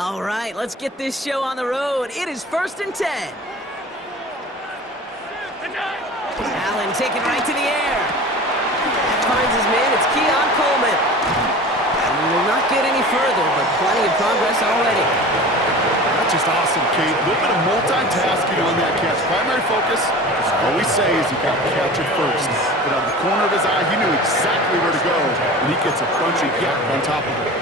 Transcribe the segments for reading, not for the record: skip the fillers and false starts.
All right, let's get this show on the road. It is 1st and 10. Allen taken right to the air. Finds his man. It's Keon Coleman. We will not get any further, but plenty of progress already. That's just awesome, Kate. A little bit of multitasking on that catch. Primary focus, as I always say, is you got to catch it first. But out of the corner of his eye, he knew exactly where to go, and he gets a bunch of yak on top of it.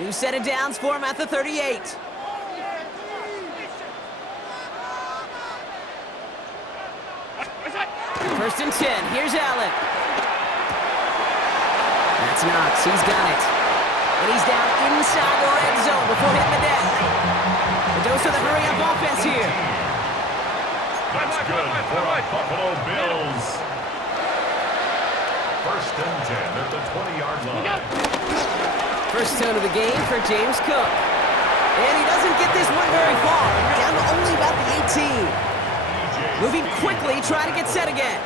New set of downs for him at the 38. First and 10. Here's Allen. That's Knox. He's got it. And he's down inside the red zone before hitting the net. The dose of the hurry-up offense here. That's good for the Buffalo Bills. First and 10 at the 20-yard line. First down of the game for James Cook. And he doesn't get this one very far. Down to only about the 18. Moving quickly, trying to get set again.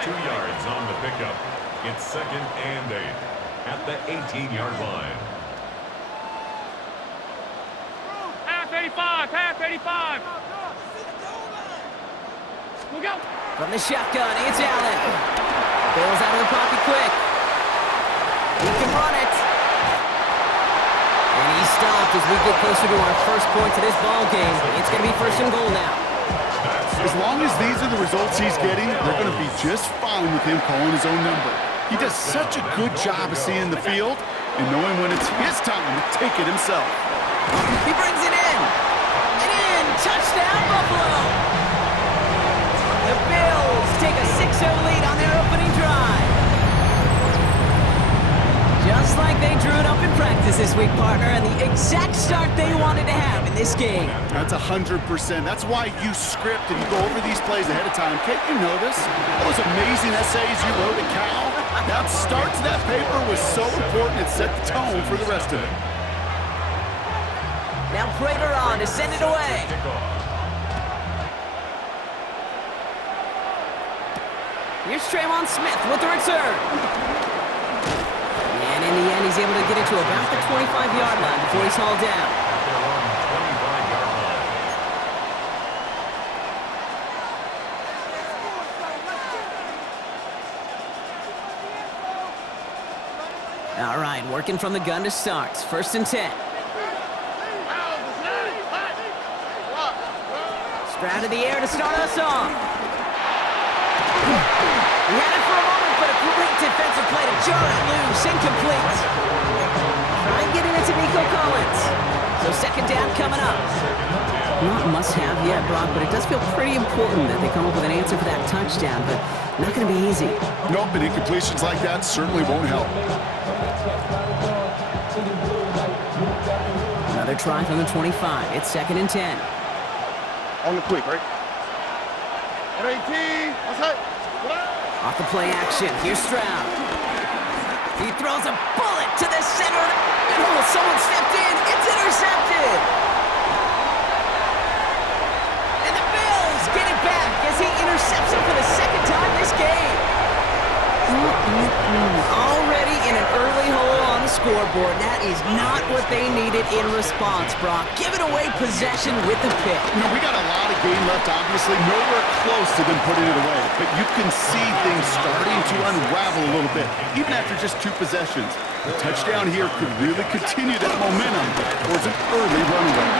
2 yards on the pickup. It's 2nd and 8 at the 18-yard line. Half 85, half 85. Look out. From the shotgun, it's Allen. Bills out of the pocket quick. He can run it. And he's stopped as we get closer to our first points of this ball game. It's going to be 1st and goal now. As long as these are the results he's getting, they're going to be just fine with him calling his own number. He does such a good job of seeing the field and knowing when it's his time to take it himself. He brings it in. And in. Touchdown, Buffalo. The Bills take a 6-0 lead on their opening drive. Just like they drew it up in practice this week, partner, and the exact start they wanted to have in this game. That's 100%. That's why you script and you go over these plays ahead of time. Can't you notice those amazing essays you wrote at Cal? That start to that paper was so important it set the tone for the rest of it. Now Prater on to send it away. Here's Tremon Smith with the return. And in the end, he's able to get it to about the 25-yard line before he's hauled down. All right, working from the gun to start. 1st and 10. Stroud to the air to start us off. He had it for a moment, but a great defensive play to jar it loose. Incomplete. Trying getting it to Nico Collins. So 2nd down coming up. Not must-have yet, Brock, but it does feel pretty important that they come up with an answer for that touchdown, but not going to be easy. Nope, and incompletions like that certainly won't help. Another try from the 25. It's 2nd and 10. On the quick, right? 18, outside. Off the play action, here's Stroud. He throws a bullet to the center. And someone stepped in. It's intercepted. And the Bills get it back as he intercepts it for the 2nd time this game. Already in an early hole on the scoreboard. That is not what they needed in response, Brock. Giving away possession with the pick. You know, we got a lot of game left, obviously. Nowhere close to them putting it away. But you can see things starting to unravel a little bit, even after just 2 possessions. A touchdown here could really continue that momentum towards an early runaway.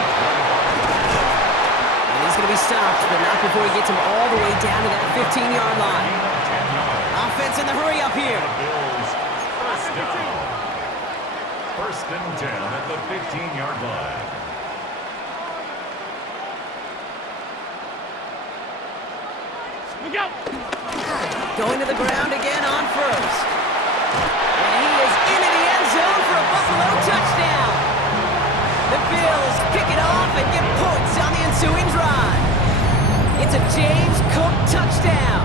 And he's going to be stopped, but not before he gets him all the way down to that 15-yard line. Offense in the hurry up here. Bills, 1st down. 1st and 10 at the 15-yard line. Look out. Going to the ground again on 1st. And he is into the end zone for a Buffalo touchdown. The Bills pick it off and get points on the ensuing drive. It's a James Cook touchdown.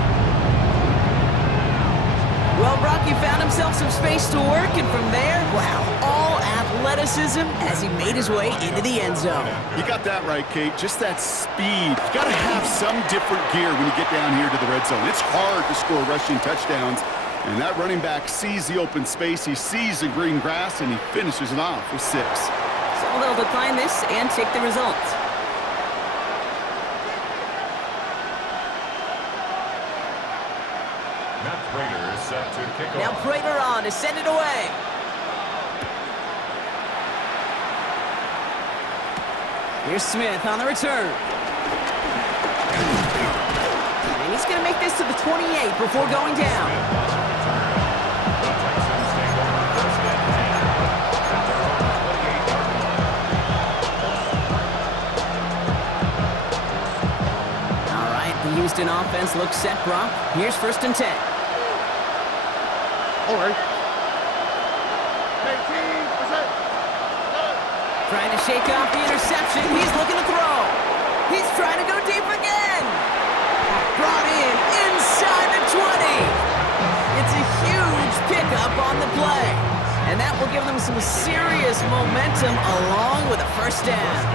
Well, Brock, you found him himself some space to work, and from there, wow, all athleticism as he made his way into the end zone. You got that right, Kate. Just that speed. You got to have some different gear when you get down here to the red zone. It's hard to score rushing touchdowns, and that running back sees the open space, he sees the green grass, and he finishes it off with 6. So they'll decline this and take the result. Matt Prater is set to kick Now off. Prater on to send it away. Here's Smith on the return. And he's going to make this to the 28 before going down. The Texans take over first and 10 at their own 28-yard line. All right, the Houston offense looks set, Brock. Here's first and 10. All right. Trying to shake off the interception. He's looking to throw. He's trying to go deep again. Brought in inside the 20. It's a huge pickup on the play. And that will give them some serious momentum along with a first down.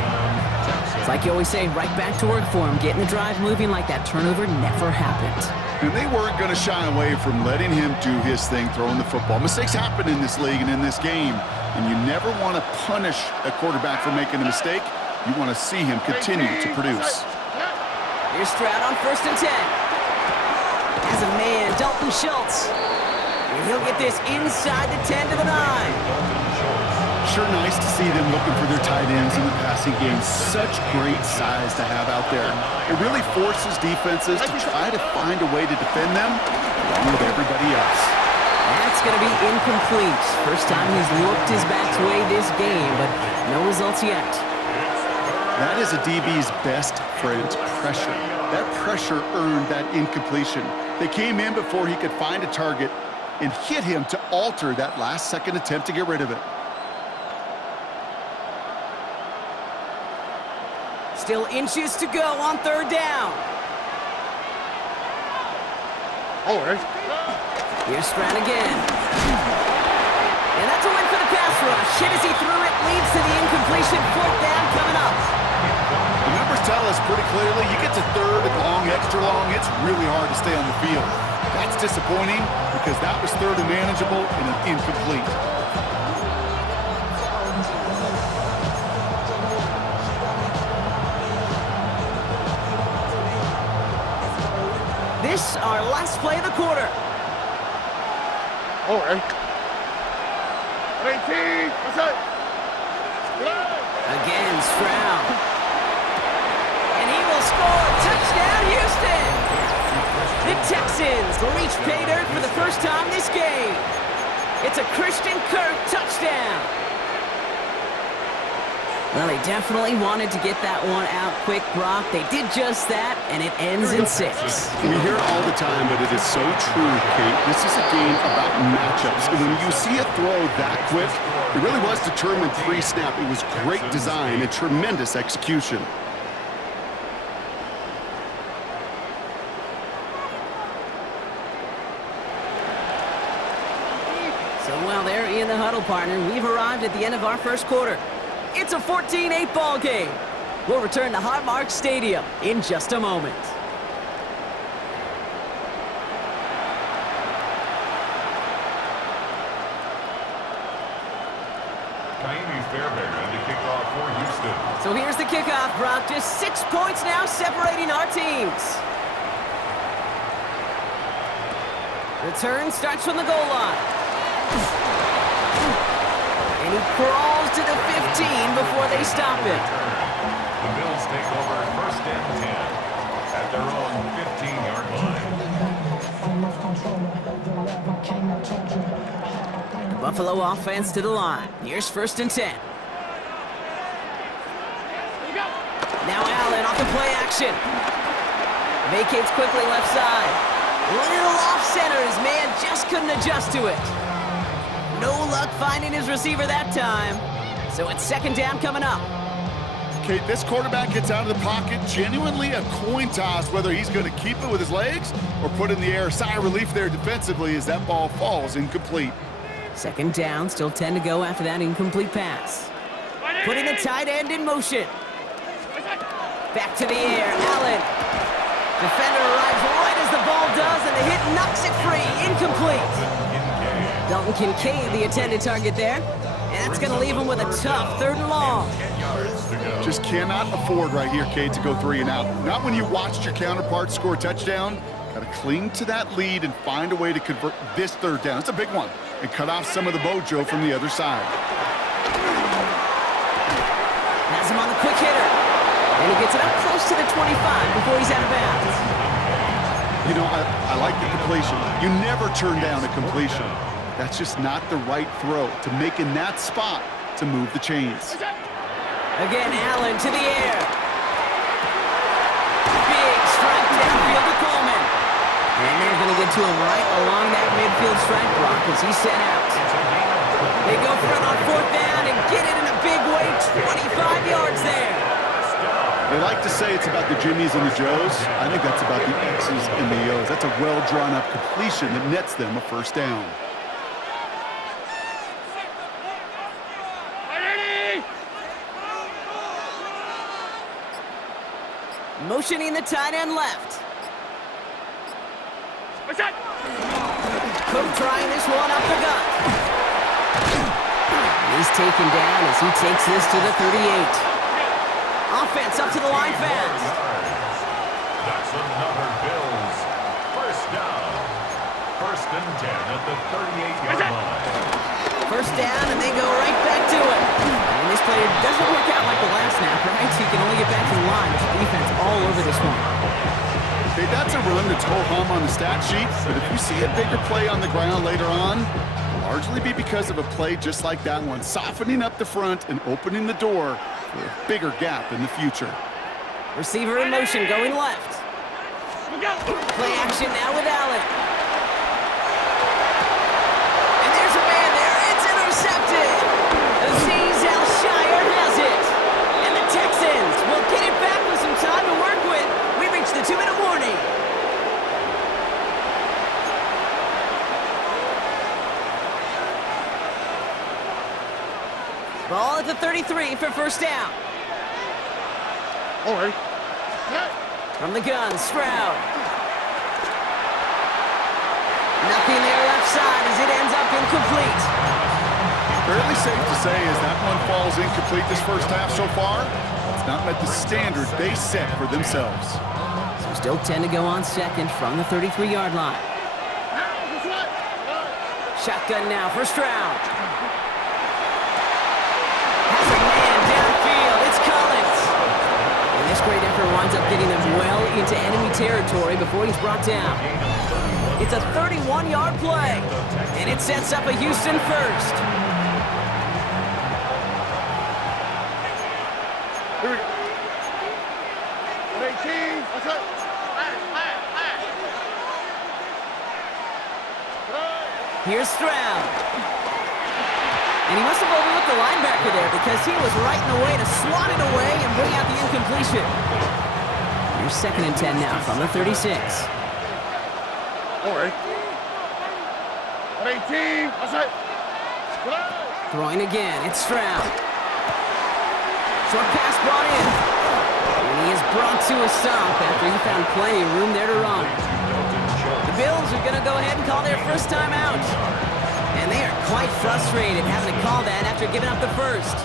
It's like you always say, right back to work for him. Getting the drive moving like that turnover never happened. And they weren't going to shy away from letting him do his thing, throwing the football. Mistakes happen in this league and in this game, and you never want to punish a quarterback for making a mistake. You want to see him continue to produce. Here's Stroud on first and 10. As a man, Dalton Schultz. And he'll get this inside the 10 to the 9. Sure nice to see them looking for their tight ends in the passing game. Such great size to have out there. It really forces defenses to try to find a way to defend them along with everybody else. That's going to be incomplete. First time he's looked his back's way this game, but no results yet. That is a DB's best friend, pressure. That pressure earned that incompletion. They came in before he could find a target and hit him to alter that last-second attempt to get rid of it. Still inches to go on third down. All right. Here's Stroud again. And that's a win for the pass rush. Hit as he threw it, leads to the incompletion. Fourth down coming up. The numbers tell us pretty clearly, you get to third and long, extra long, it's really hard to stay on the field. That's disappointing because that was third and manageable and an incomplete. This our last play of the quarter. All right. 18, what's up? Again, Stroud. And he will score. Touchdown, Houston! The Texans reach pay dirt for the first time this game. It's a Christian Kirk touchdown. Well, they definitely wanted to get that one out quick, Brock. They did just that, and it ends in 6. We hear it all the time, but it is so true, Kate. This is a game about matchups. And when you see a throw that quick, it really was determined pre-snap. It was great design and tremendous execution. So while they're in the huddle, partner, we've arrived at the end of our first quarter. It's a 14-8 ball game. We'll return to Highmark Stadium in just a moment. Kaimi Fairbairn to kick off for Houston. So here's the kickoff, Brock. Just 6 points now separating our teams. Return starts from the goal line. And he crawls to the 15 before they stop him. The Bills take over first and 10 at their own 15-yard line. The Buffalo offense to the line. Here's first and 10. Now Allen off the play action. Vacates quickly left side. Little off center. His man just couldn't adjust to it. No luck finding his receiver that time. So it's second down coming up. Kate, this quarterback gets out of the pocket, genuinely a coin toss whether he's going to keep it with his legs or put it in the air. Sigh of relief there defensively as that ball falls incomplete. Second down, still 10 to go after that incomplete pass. Putting the tight end in motion. Back to the air, Allen. Defender arrives right as the ball does, and the hit knocks it free, incomplete. Dalton Kincaid, the intended target there. And that's going to leave him with a tough 3rd and long. Just cannot afford right here, Kate, to go 3 and out. Not when you watched your counterpart score a touchdown. Got to cling to that lead and find a way to convert this 3rd down. It's a big one. And cut off some of the mojo from the other side. Has him on the quick hitter. And he gets it up close to the 25 before he's out of bounds. You know, I like the completion. You never turn down a completion. That's just not the right throw to make in that spot to move the chains. Again, Allen to the air. Big strike downfield to Coleman. And they're going to get to him right along that midfield strike block as he's sent out. They go for it on 4th down and get it in a big way, 25 yards there. They like to say it's about the Jimmies and the Joes. I think that's about the X's and the O's. That's a well-drawn-up completion that nets them a 1st down. Motioning the tight end left. Cook trying this one up the gut. He's taken down as he takes this to the 38. Offense up to the line fast. That's another Bills 1st down. 1st and 10 at the 38-yard line. 1st down, and they go right back to it. And this play doesn't work out like the last snap, right? So you can only get back to the line with the defense all over this one. Okay, that's a run that's ho-hum on the stat sheet, but if you see a bigger play on the ground later on, it'll largely be because of a play just like that one, softening up the front and opening the door for a bigger gap in the future. Receiver in motion, going left. Play action now with Allen. And there's a man there. It's intercepted. Azeez Al-Shaair has it. And the Texans will get it back with some time to work with. We reach the 2-minute warning. Ball at the 33 for 1st down. All right. From the gun, Stroud. Nothing there left side as it ends up incomplete. Fairly safe to say as that one falls incomplete this 1st half so far, it's not met the standard they set for themselves. So still 10 to go on 2nd from the 33-yard line. Shotgun now for Stroud. Has a man downfield. It's Collins. And this great effort winds up getting him well into enemy territory before he's brought down. It's a 31-yard play, and it sets up a Houston 1st. Here we go. 18. That's it. Here's Stroud. And he must have overlooked the linebacker there because he was right in the way to swat it away and bring out the incompletion. Here's 2nd and 10 now from the 36. All right. 18. That's it. Throwing again, it's Stroud. Short pass brought in. And he is brought to a stop after he found plenty of room there to run. The Bills are going to go ahead and call their 1st time out. And they are quite frustrated having to call that after giving up the 1st.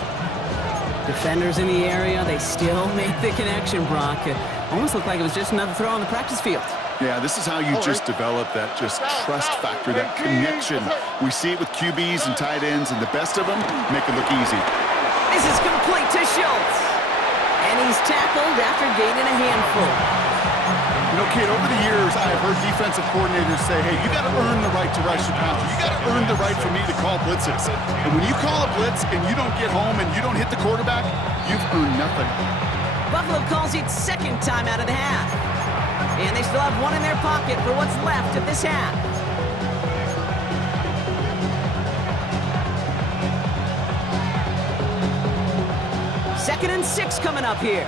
Defenders in the area, they still make the connection, Brock. It almost looked like it was just another throw on the practice field. Yeah, this is how you just develop that just trust factor, that connection. We see it with QBs and tight ends, and the best of them make it look easy. This is complete to Schultz. And he's tackled after gaining a handful. You know, Kate, over the years, I have heard defensive coordinators say, hey, you got to earn the right to rush your passer. You got to earn the right for me to call blitzes. And when you call a blitz and you don't get home and you don't hit the quarterback, you've earned nothing. Buffalo calls it 2nd time out of the half. And they still have one in their pocket for what's left of this half. 2nd and 6 coming up here.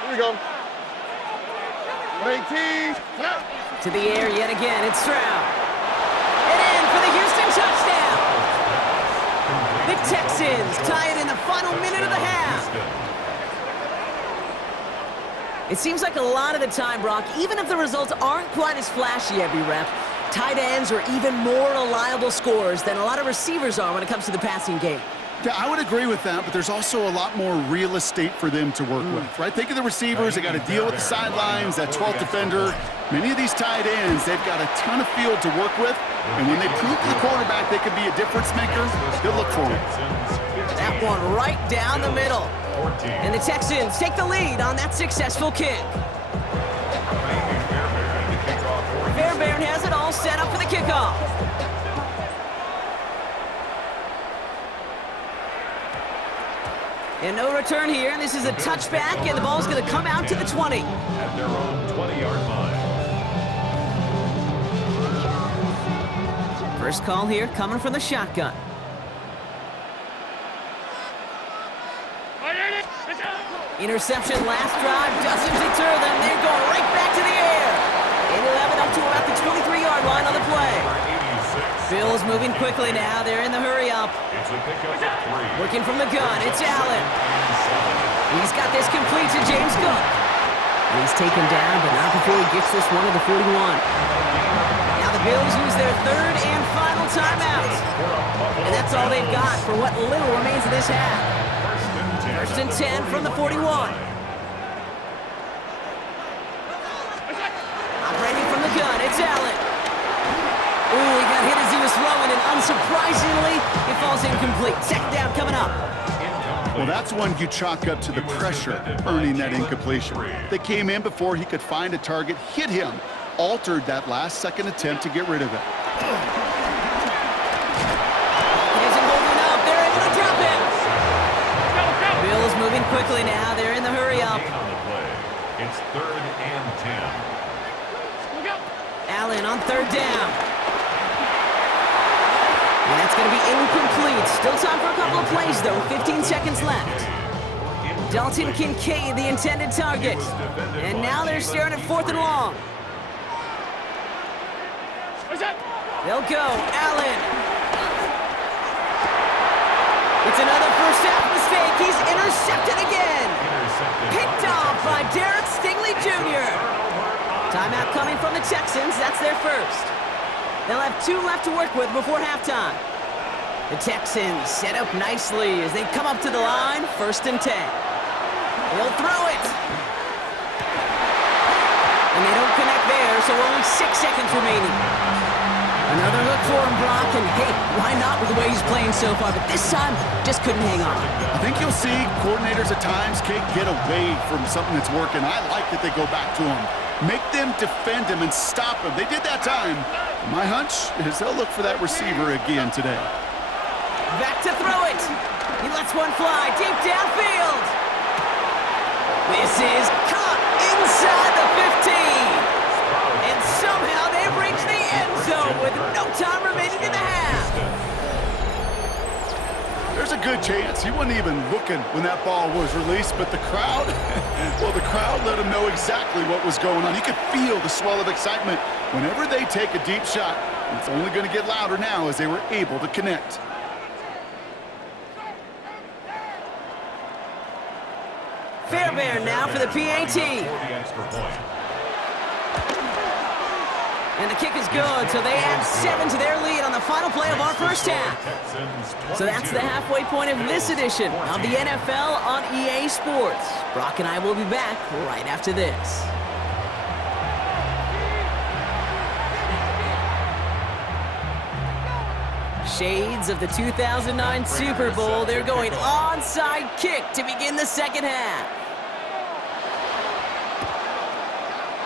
Here we go. 18. To the air yet again, it's Stroud. And in for the Houston touchdown. The Texans tie it in the final minute of the half. It seems like a lot of the time, Brock, even if the results aren't quite as flashy every rep, tight ends are even more reliable scorers than a lot of receivers are when it comes to the passing game. Yeah, I would agree with that, but there's also a lot more real estate for them to work with, right? Think of the receivers. They got to deal with the sidelines, that 12th defender. Many of these tight ends, they've got a ton of field to work with, and when they prove to the quarterback they could be a difference maker, they'll look for him. That one right down the middle. And the Texans take the lead on that successful kick. Fairbairn has it all set up for the kickoff. And no return here, and this is a touchback, and the ball's going to come out to the 20. At their own 20-yard line. First call here coming from the shotgun. Interception last drive doesn't deter them. They're going right back to the air. And he'll have it up to about the 23-yard line on the play. Bills moving quickly now. They're in the hurry up. It's a pickup of 3. Working from the gun, it's Allen. He's got this complete to James Cook. And he's taken down, but not before he gets this one to the 41. Now the Bills use their 3rd and final timeout. And that's all they've got for what little remains of this half. 1st and 10 from the 41. Operating from the gun, it's Allen. Ooh, he got hit as he was throwing, and unsurprisingly, it falls incomplete. 2nd down coming up. Well, that's one you chalk up to the pressure, earning that incompletion. They came in before he could find a target, hit him, altered that last-second attempt to get rid of it. It isn't holding up. They're able to drop him. Bills moving quickly now. They're in the hurry up. On the play. It's 3rd and 10. Allen on 3rd down. And that's going to be incomplete. Still time for a couple of plays, though. 15 seconds left. Dalton Kincaid, the intended target. And now they're staring at 4th and long. They'll go. Allen. It's another first half mistake. He's intercepted again. Picked off by Derek Stingley Jr. Timeout coming from the Texans. That's their first. They'll have 2 left to work with before halftime. The Texans set up nicely as they come up to the line. 1st and 10. They'll throw it. And they don't connect there, so only 6 seconds remaining. Another look for him, Brock, and hey, why not with the way he's playing so far, but this time, just couldn't hang on. I think you'll see coordinators at times can't get away from something that's working. I like that they go back to him. Make them defend him and stop him. They did that time. My hunch is they'll look for that receiver again today. Back to throw it. He lets one fly deep downfield. This is caught inside the 15. And somehow they've reached the end zone with no time remaining in the half. There's a good chance he wasn't even looking when that ball was released, but the crowd, well, the crowd let him know exactly what was going on. You could feel the swell of excitement whenever they take a deep shot. And it's only going to get louder now as they were able to connect. Fairbairn now for the PAT. And the kick is good, so they add 7 to their lead on the final play of our first half. So that's the halfway point of this edition of the NFL on EA Sports. Brock and I will be back right after this. Shades of the 2009 Super Bowl. They're going onside kick to begin the second half.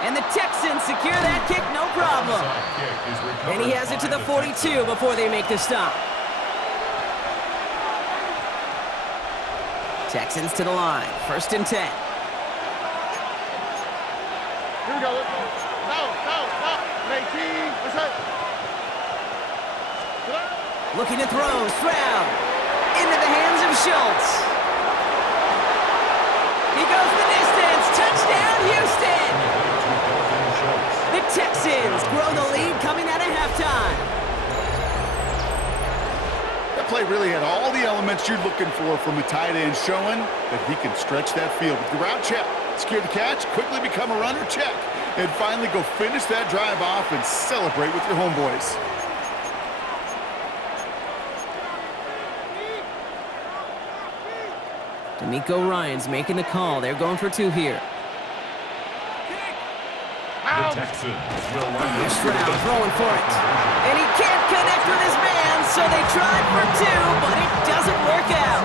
And the Texans secure that kick, no problem. And he has it to the 42 before they make the stop. Texans to the line, 1st and 10. Here we go. No. 18. Let's go. Looking to throw, Stroud. Into the hands of Schultz. He goes the distance. Touchdown, Houston! The Texans grow the lead coming out of halftime. That play really had all the elements you're looking for from a tight end, showing that he can stretch that field with the route check, secure the catch, quickly become a runner check, and finally go finish that drive off and celebrate with your homeboys. D'Amico Ryans making the call. They're going for 2 here. The Texans will run Here's Stroud throwing for it. And he can't connect with his man, so they tried for 2, but it doesn't work out.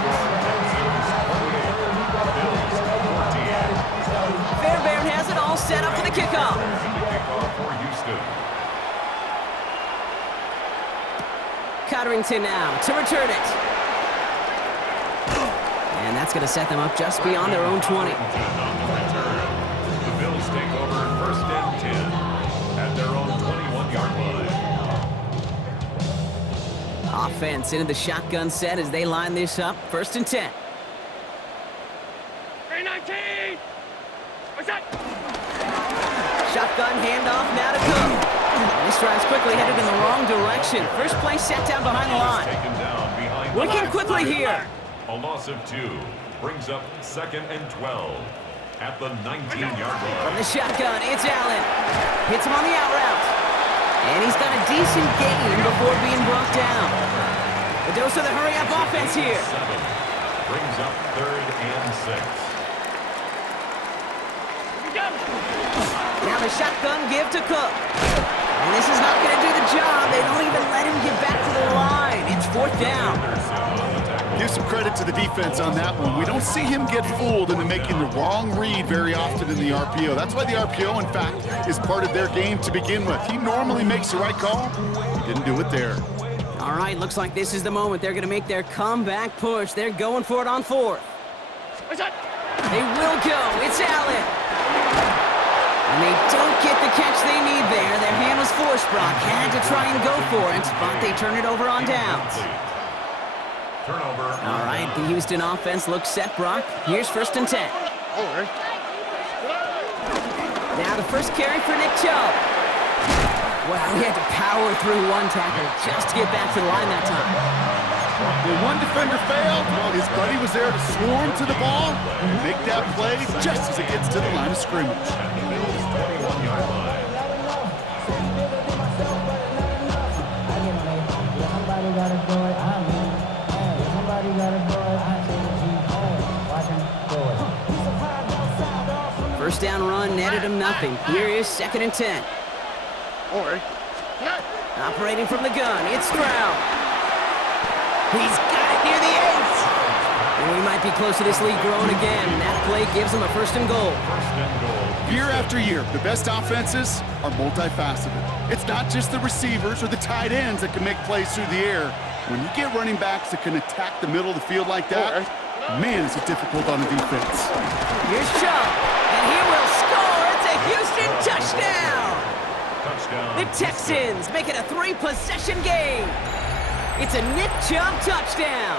Fairbairn has it all set up for the kickoff. for Houston. Cotterington now to return it. And that's going to set them up just beyond their own 20. On the return, the Bills take over 1st and 10 at their own 21-yard line. Offense into the shotgun set as they line this up. 1st and 10. 319! What's that? Shotgun handoff now to Cook. This drive's quickly headed in the wrong direction. First play set down behind the line. Taken down behind Working quickly here. A loss of 2 brings up 2nd and 12 at the 19-yard From line. the shotgun, it's Allen. Hits him on the out route. And he's got a decent gain before being brought down. The dose of the hurry-up offense here. 7 brings up 3rd and 6. Here we go! Now the shotgun give to Cook. And this is not going to do the job. They don't even let him get back to the line. It's 4th down. Give some credit to the defense on that one. We don't see him get fooled into making the wrong read very often in the RPO. That's why the RPO, in fact, is part of their game to begin with. He normally makes the right call. He didn't do it there. All right, looks like this is the moment. They're going to make their comeback push. They're going for it on 4th. What's that? They will go. It's Allen. And they don't get the catch they need there. Their hand was forced. Brock had to try and go for it, but they turn it over on downs. Turnover. All right, the Houston offense looks set, Brock. Here's 1st and 10. All right. Now the first carry for Nick Chubb. Wow, he had to power through one tackle just to get back to the line that time. When one defender failed, well, his buddy was there to swarm to the ball and make that play just as it gets to the line of scrimmage. At the Bills' 21-yard line. Somebody gotta do it. I'm in. Hey, somebody gotta do it. I see the G. Hey, watch him do it. First down run netted him nothing. Here is 2nd and 10. All right. Operating from the gun, it's Stroud. He's got it near the 8. And we might be close to this lead growing again. That play gives him a 1st and goal. 1st and goal. Year after year, the best offenses are multifaceted. It's not just the receivers or the tight ends that can make plays through the air. When you get running backs that can attack the middle of the field like that, man, is it difficult on the defense. Here's Chubb, and he will score. It's a Houston touchdown. Touchdown. The Texans make it a 3-possession game. It's a Nick Chubb touchdown.